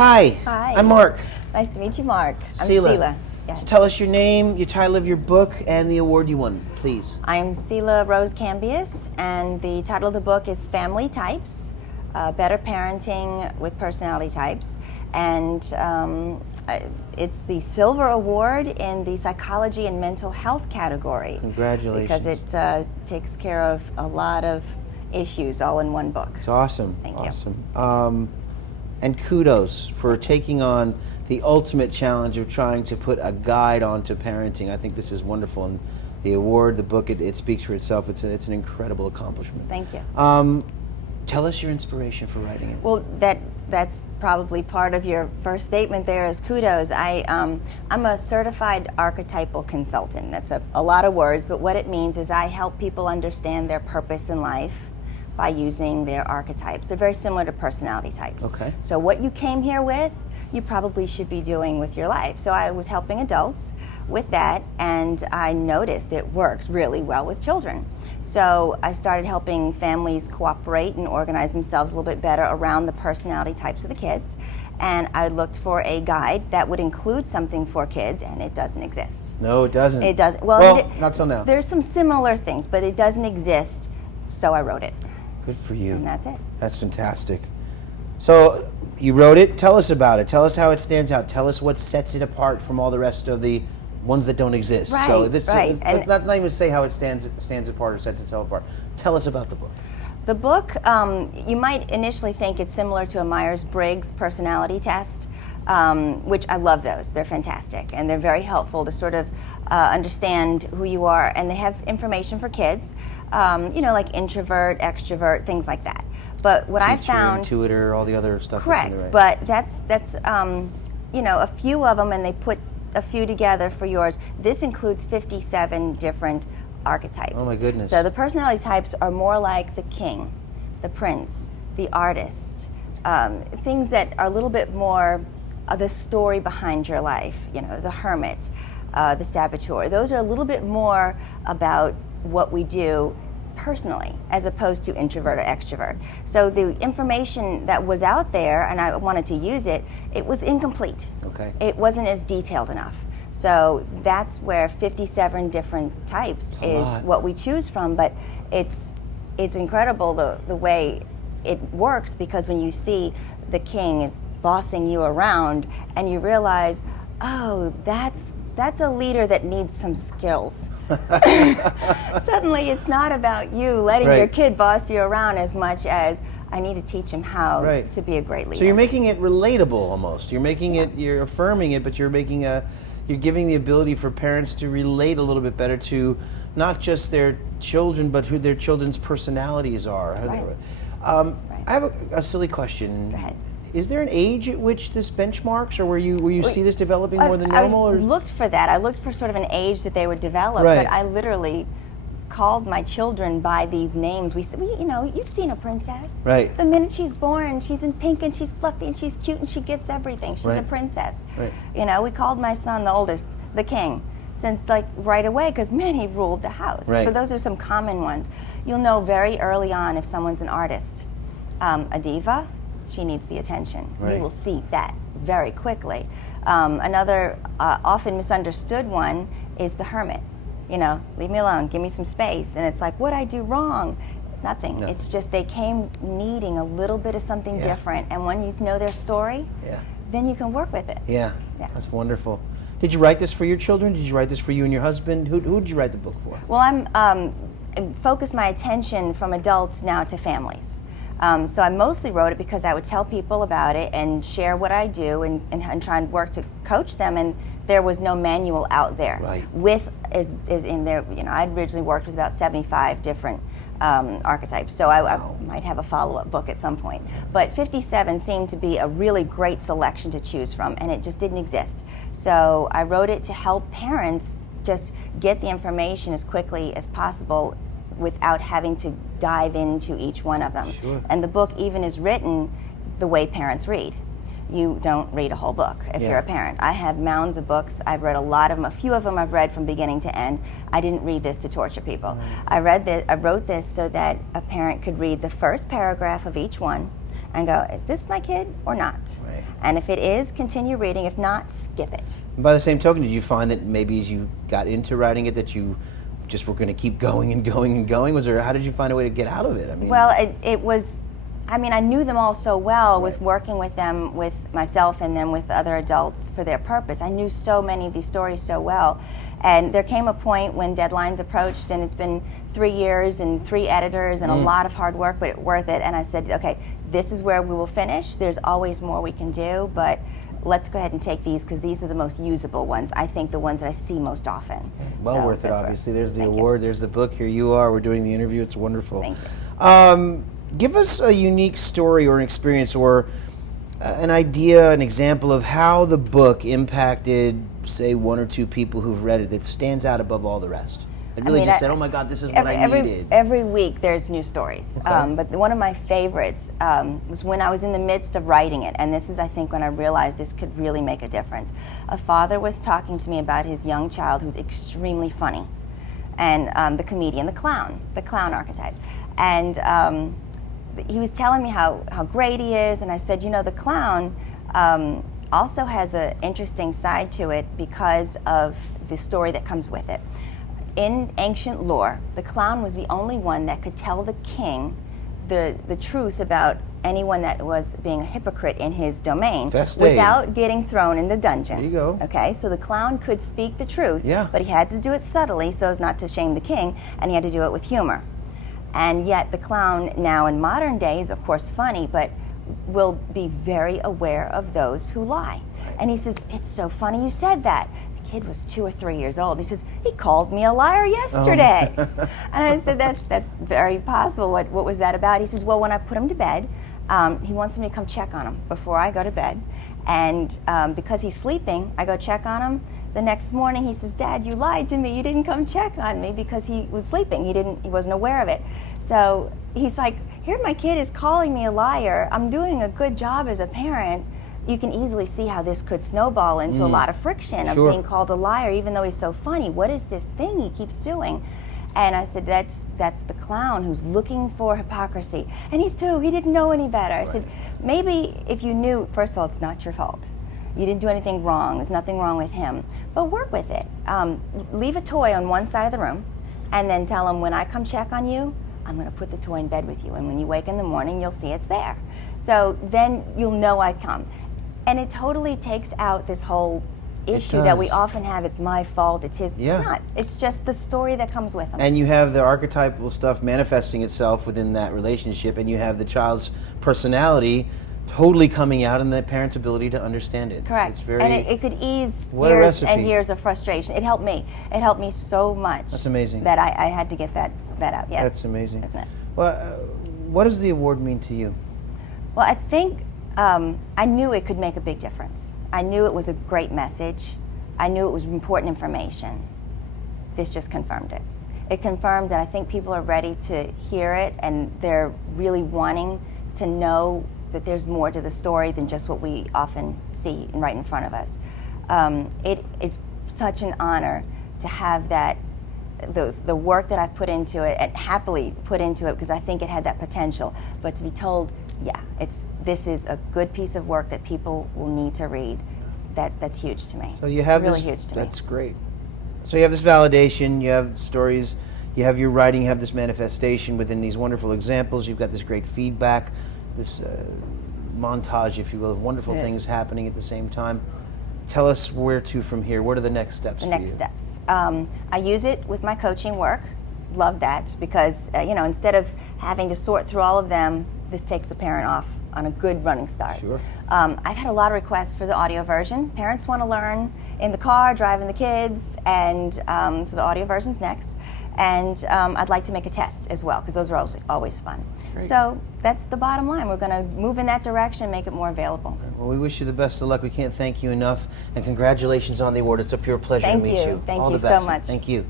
Hi. Hi. I'm Mark. Nice to meet you, Mark. I'm Selah. Selah. Yes. So tell us your name, your title of your book, and the award you won, please. I'm Selah Cambias, and the title of the book is Family Types, Better Parenting with Personality Types. And it's the Silver Award in the Psychology and Mental Health category. Congratulations. Because it takes care of a lot of issues all in one book. It's awesome. Thank you. Awesome. And kudos for taking on the ultimate challenge of trying to put a guide onto parenting. I think this is wonderful. And the award, the book, it speaks for itself. It's an incredible accomplishment. Thank you. Tell us your inspiration for writing it. Well, that's probably part of your first statement there is kudos. I'm a certified archetypal consultant. That's a lot of words, but what it means is I help people understand their purpose in life by using their archetypes. They're very similar to personality types. Okay. So what you came here with, you probably should be doing with your life. So I was helping adults with that, and I noticed it works really well with children. So I started helping families cooperate and organize themselves a little bit better around the personality types of the kids. And I looked for a guide that would include something for kids, and it doesn't exist. No, it doesn't. It doesn't. Well, not till now. There's some similar things, but it doesn't exist, so I wrote it. Good for you. And that's it. That's fantastic. So you wrote it. Tell us about it. Tell us how it stands out. Tell us what sets it apart from all the rest of the ones that don't exist. Right, So right. let's not even say how it stands apart or sets itself apart. Tell us about the book. The book, you might initially think it's similar to a Myers-Briggs personality test, which I love those. They're fantastic, and they're very helpful to sort of understand who you are. And they have information for kids, like introvert, extrovert, things like that. But what I found, intuitor, all the other stuff. correct. That's in But that's a few of them, and they put a few together for yours. This includes 57 different archetypes. Oh my goodness. So the personality types are more like the king, the prince, the artist, things that are a little bit more the story behind your life, the hermit, the saboteur. Those are a little bit more about what we do personally as opposed to introvert or extrovert. So the information that was out there, and I wanted to use it, it was incomplete. Okay. It wasn't as detailed enough. So that's where 57 different types is what we choose from, but it's incredible the way it works, because when you see the king is bossing you around and you realize, oh, that's a leader that needs some skills. Suddenly it's not about you letting your kid boss you around as much as I need to teach him how to be a great leader. So you're making it relatable almost. You're making it, you're affirming it, but you're giving the ability for parents to relate a little bit better to not just their children, but who their children's personalities are. Right. I have a silly question. Go ahead. Is there an age at which this benchmarks, or where you see this developing more than normal? I looked for that. I looked for sort of an age that they would develop, but I literally called my children by these names. You've seen a princess. Right. The minute she's born, she's in pink and she's fluffy and she's cute and she gets everything. She's a princess. Right. We called my son, the oldest, the king, since right away, because he ruled the house. Right. So those are some common ones. You'll know very early on if someone's an artist. A diva, she needs the attention. Right. You will see that very quickly. Another often misunderstood one is the hermit. Leave me alone, give me some space. And it's like, what'd I do wrong? Nothing. It's just they came needing a little bit of something different. And when you know their story, then you can work with it. Yeah, that's wonderful. Did you write this for your children? Did you write this for you and your husband? Who did you write the book for? Well, I'm focused my attention from adults now to families. So I mostly wrote it because I would tell people about it and share what I do and try and work to coach them, and there was no manual out there. Right. Is in there, I'd originally worked with about 75 different archetypes, so I might have a follow-up book at some point. But 57 seemed to be a really great selection to choose from, and it just didn't exist. So I wrote it to help parents just get the information as quickly as possible without having to dive into each one of them. Sure. And the book even is written the way parents read. You don't read a whole book if you're a parent. I have mounds of books. I've read a lot of them. A few of them I've read from beginning to end. I didn't read this to torture people. I wrote this so that a parent could read the first paragraph of each one and go, is this my kid or not? Right. And if it is, continue reading. If not, skip it. And by the same token, did you find that maybe as you got into writing it that you just were going to keep going and going and going? How did you find a way to get out of it? I mean, well, it was, I mean, I knew them all so well Right. with working with them, with myself and then with other adults for their purpose. I knew so many of these stories so well. And there came a point when deadlines approached, and it's been 3 years and 3 editors and a lot of hard work, but worth it. And I said, okay, this is where we will finish. There's always more we can do, but let's go ahead and take these because these are the most usable ones. I think the ones that I see most often. Well So worth it, that's obviously. right. There's the Thank you. award, there's the book. Here you are. We're doing the interview. It's wonderful. Thank you. Give us a unique story or an experience or an idea, an example of how the book impacted, say, 1 or 2 people who've read it that stands out above all the rest. It really just said, oh my God, this is what I needed. Every week there's new stories. Okay. But one of my favorites was when I was in the midst of writing it. And this is, I think, when I realized this could really make a difference. A father was talking to me about his young child who's extremely funny. And the comedian, the clown archetype. And he was telling me how great he is. And I said, you know, the clown also has an interesting side to it because of the story that comes with it. In ancient lore, the clown was the only one that could tell the king the truth about anyone that was being a hypocrite in his domain without getting thrown in the dungeon. There you go. Okay, so the clown could speak the truth, but he had to do it subtly so as not to shame the king, and he had to do it with humor. And yet the clown now in modern day is of course funny, but will be very aware of those who lie. And he says, it's so funny you said that. Kid was 2 or 3 years old. He says, he called me a liar yesterday. And I said, that's very possible. What was that about? He says, well, when I put him to bed, he wants me to come check on him before I go to bed. And because he's sleeping, I go check on him. The next morning he says, Dad, you lied to me. You didn't come check on me because he was sleeping. He wasn't aware of it. So he's like, here my kid is calling me a liar. I'm doing a good job as a parent. You can easily see how this could snowball into a lot of friction of being called a liar, even though he's so funny. What is this thing he keeps doing? And I said, that's the clown who's looking for hypocrisy. And he's 2, he didn't know any better. I said, maybe if you knew, first of all, it's not your fault. You didn't do anything wrong, there's nothing wrong with him. But work with it. Leave a toy on one side of the room, and then tell him, when I come check on you, I'm gonna put the toy in bed with you. And when you wake in the morning, you'll see it's there. So then you'll know I come. And it totally takes out this whole issue that we often have. It's my fault, it's his. It's not. It's just the story that comes with him. And you have the archetypal stuff manifesting itself within that relationship, and you have the child's personality totally coming out and the parent's ability to understand it. Correct. It's very, and it could ease years and years of frustration. It helped me. It helped me so much. That's amazing. That I had to get that out. Yes. That's amazing. Isn't it? Well, what does the award mean to you? Well, I think I knew it could make a big difference. I knew it was a great message. I knew it was important information. This just confirmed it. It confirmed that I think people are ready to hear it, and they're really wanting to know that there's more to the story than just what we often see right in front of us. It's such an honor to have that, the work that I've put into it, and happily put into it because I think it had that potential, but to be told, yeah, this is a good piece of work that people will need to read. That's huge to me. So you have really this, huge to me. That's great. So you have this validation, you have stories, you have your writing, you have this manifestation within these wonderful examples, you've got this great feedback, this montage, if you will, of wonderful things happening at the same time. Tell us where to from here. What are the next steps for you? The next steps. I use it with my coaching work. Love that because, instead of having to sort through all of them, this takes the parent off on a good running start. Sure. I've had a lot of requests for the audio version. Parents want to learn in the car, driving the kids, and so the audio version's next. And I'd like to make a test as well, because those are always fun. Great. So that's the bottom line. We're going to move in that direction, make it more available. Well, we wish you the best of luck. We can't thank you enough. And congratulations on the award. It's a pure pleasure to meet you. Thank All you the best. so much. Thank you.